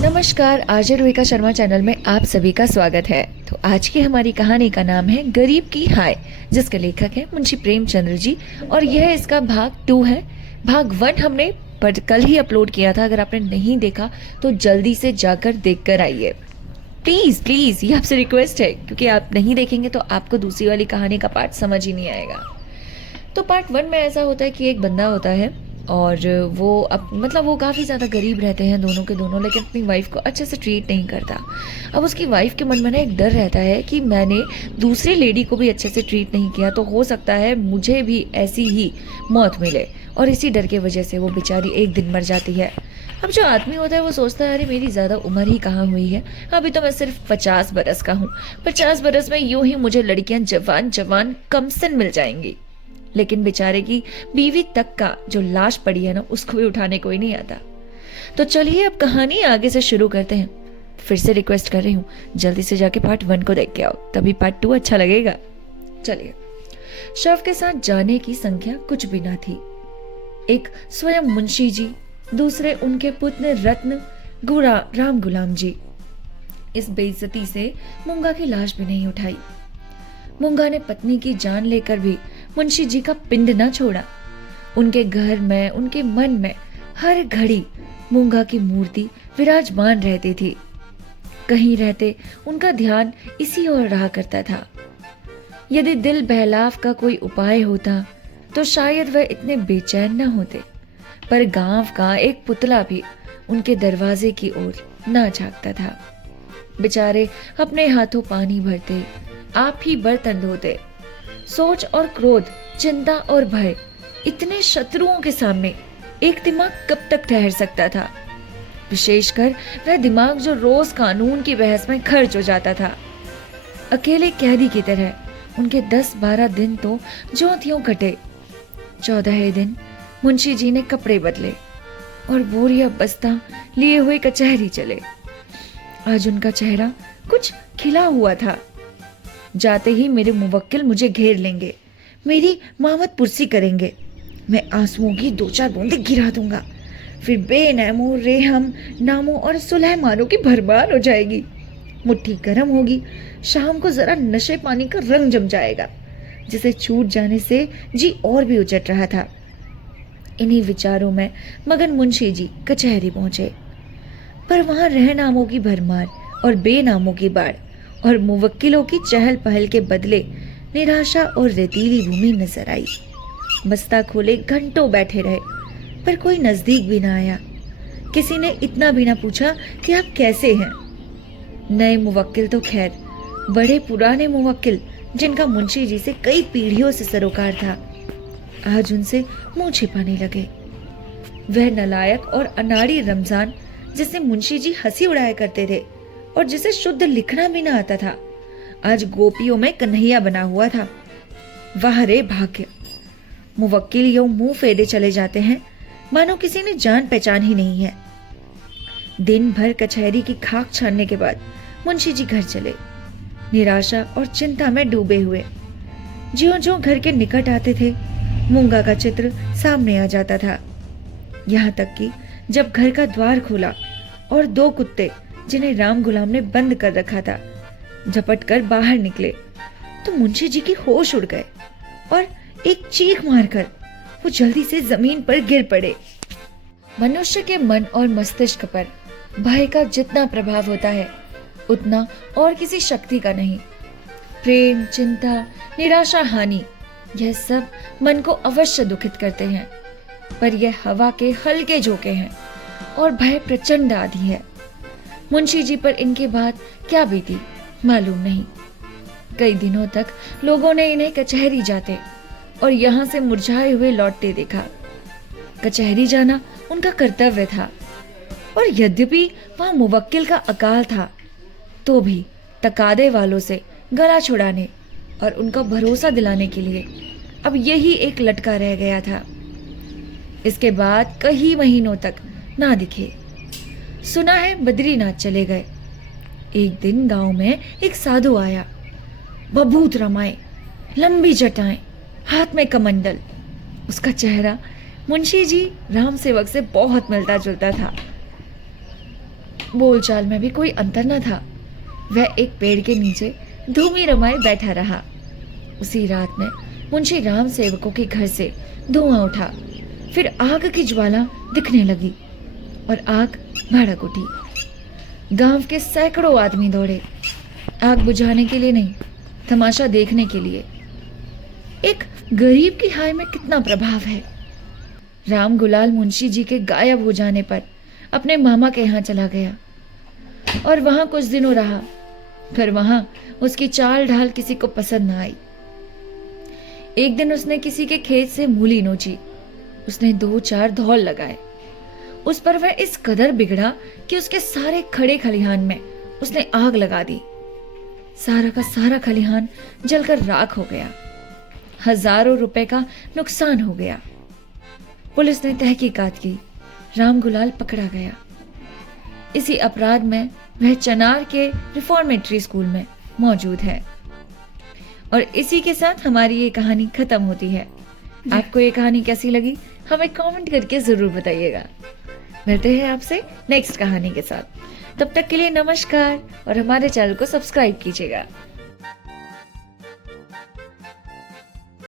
नमस्कार, RJ रोहिका Sharma channel में आप सभी का स्वागत है। तो आज की हमारी कहानी का नाम है गरीब की हाय, जिसके लेखक हैं मुंशी प्रेमचंद्र जी। और यह इसका भाग 2 है। भाग 1 हमने कल ही अपलोड किया था। अगर आपने नहीं देखा तो जल्दी से जाकर देख कर आइए। प्लीज़ प्लीज़, ये आपसे रिक्वेस्ट है, क्योंकि आप नहीं देखेंगे तो आपको दूसरी वाली कहानी का पार्ट समझ ही नहीं आएगा। तो पार्ट 1 में ऐसा होता है कि एक बंदा होता है और वो काफ़ी ज़्यादा गरीब रहते हैं दोनों के दोनों, लेकिन अपनी वाइफ को अच्छे से ट्रीट नहीं करता। अब उसकी वाइफ के मन में ना एक डर रहता है कि मैंने दूसरी लेडी को भी अच्छे से ट्रीट नहीं किया तो हो सकता है मुझे भी ऐसी ही मौत मिले, और इसी डर की वजह से वो बेचारी एक दिन मर जाती है। अब जो आदमी होता है वो सोचता है, अरे मेरी ज़्यादा उम्र ही कहाँ हुई है, अभी तो मैं सिर्फ 50 बरस का हूँ। 50 बरस में यूं ही मुझे लड़कियां जवान जवान कमसन मिल जाएंगी। लेकिन बेचारे की बीवी तक का जो लाश पड़ी है ना, उसको भी उठाने कोई नहीं आता। तो चलिए अब कहानी आगे से शुरू करते हैं। फिर से रिक्वेस्ट कर रही हूँ, जल्दी से जाके पार्ट 1 को देख के आओ, तभी पार्ट 2 अच्छा लगेगा। चलिए। शव के साथ जाने की संख्या कुछ भी ना थी। एक स्वयं मुंशी जी, दूसरे उनके पुत्र रत्न राम गुलाम जी। इस बेइज्जती से मूंगा की लाश भी नहीं उठाई। मूंगा ने पत्नी की जान लेकर भी मुंशी जी का पिंड ना छोड़ा। उनके घर में, उनके मन में हर घड़ी मूंगा की मूर्ति विराजमान रहती थी। कहीं रहते उनका ध्यान इसी ओर रहा करता था। यदि दिल बहलाव का कोई उपाय होता तो शायद वह इतने बेचैन न होते, पर गांव का एक पुतला भी उनके दरवाजे की ओर ना झांकता था। बेचारे अपने हाथों पानी भरते, आप ही बर्तन धोते। सोच और क्रोध, चिंता और भय, इतने शत्रुओं के सामने एक दिमाग कब तक ठहर सकता था? विशेषकर वह दिमाग जो रोज कानून की बहस में खर्च हो जाता था। अकेले कैदी की तरह उनके 10-12 दिन तो ज्यों त्यों कटे। 14वें दिन मुंशी जी ने कपड़े बदले और बोरिया बस्ता लिए हुए कचहरी चले। आज उनका चेहरा कुछ खिला हुआ था। जाते ही मेरे मुवक्किल मुझे घेर लेंगे, मेरी मामत पुरसी करेंगे। मैं आंसुओं की 2-4 बूंदें गिरा दूंगा, फिर बेनैमो रेहम नामों और सुलैमानों की भरमार हो जाएगी। मुट्ठी गर्म होगी, शाम को जरा नशे पानी का रंग जम जाएगा, जिसे छूट जाने से जी और भी उचट रहा था। इन्हीं विचारों में मगन मुंशी जी कचहरी पहुंचे, पर वहां रहनामों की भरमार और बेनामों की बाढ़ और मुवक्किलों की चहल पहल के बदले निराशा और रेतीली भूमि नजर आई। बस्ता खोले घंटों बैठे रहे, पर कोई नजदीक भी ना आया। किसी ने इतना भी ना पूछा कि आप कैसे हैं। नए मुवक्किल तो खैर, बड़े पुराने मुवक्किल जिनका मुंशी जी से कई पीढ़ियों से सरोकार था, आज उनसे मुंह छिपाने लगे। वह नालायक और अनाड़ी रमजान, जिससे मुंशी जी हंसी उड़ाया करते थे और जिसे शुद्ध लिखना भी ना आता था, आज गोपियों में कन्हैया बना हुआ था। वाह रे भाग्य! मुवक्किल यूं मुंह फेरे चले जाते हैं मानो किसी ने जान पहचान ही नहीं है। दिन भर कचहरी की खाक छानने के बाद मुंशी जी घर चले, निराशा और चिंता में डूबे हुए। ज्यों-ज्यों घर के निकट आते थे, मूंगा का चित्र सामने आ जाता था। यहाँ तक कि जब घर का द्वार खोला और 2 कुत्ते, जिन्हें राम गुलाम ने बंद कर रखा था, झपट कर बाहर निकले, तो मुंशी जी की होश उड़ गए और एक चीख मारकर वो जल्दी से जमीन पर गिर पड़े। मनुष्य के मन और मस्तिष्क पर भय का जितना प्रभाव होता है, उतना और किसी शक्ति का नहीं। प्रेम, चिंता, निराशा, हानि, यह सब मन को अवश्य दुखित करते हैं, पर यह हवा के हल्के झोंके हैं और भय प्रचंड आंधी है। मुंशी जी पर इनके बाद क्या बीती मालूम नहीं। कई दिनों तक लोगों ने इन्हें कचहरी जाते और यहाँ से मुरझाए हुए लौटते देखा। कचहरी जाना उनका कर्तव्य था, और यद्यपि वहाँ मुवक्किल का अकाल था, तो भी तकादे वालों से गला छुड़ाने और उनका भरोसा दिलाने के लिए अब यही एक लटका रह गया था। इसके बाद कई महीनों तक ना दिखे। सुना है बद्रीनाथ चले गए। एक दिन गांव में एक साधु आया, बभूत रमाए, लंबी जटाएं, हाथ में कमंडल। उसका चेहरा मुंशी जी राम सेवक से बहुत मिलता जुलता था। बोलचाल में भी कोई अंतर न था। वह एक पेड़ के नीचे धूमी रमाए बैठा रहा। उसी रात में मुंशी राम सेवकों के घर से धुआं उठा, फिर आग की ज्वाला दिखने लगी और आग भड़क उठी। गांव के सैकड़ों आदमी दौड़े, आग बुझाने के लिए नहीं, तमाशा देखने के लिए। एक गरीब की हाय में कितना प्रभाव है। राम गुलाल मुंशी जी के गायब हो जाने पर अपने मामा के यहाँ चला गया और वहां कुछ दिनों रहा, पर वहां उसकी चाल ढाल किसी को पसंद न आई। एक दिन उसने किसी के खेत से मूली नोची। उसने 2-4 धौल लगाए। उस पर वह इस कदर बिगड़ा कि उसके सारे खड़े खलिहान में उसने आग लगा दी। सारा का सारा खलिहान जलकर राख हो गया। हजारों रुपए का नुकसान हो गया। पुलिस ने तहकीकात की, राम गुलाल पकड़ा गया। इसी अपराध में वह चनार के रिफॉर्मेटरी स्कूल में मौजूद है। और इसी के साथ हमारी ये कहानी खत्म होती है। आपको ये कहानी कैसी लगी हमें कमेंट करके जरूर बताइएगा। मिलते हैं आपसे नेक्स्ट कहानी के साथ। तब तक के लिए नमस्कार और हमारे चैनल को सब्सक्राइब कीजिएगा।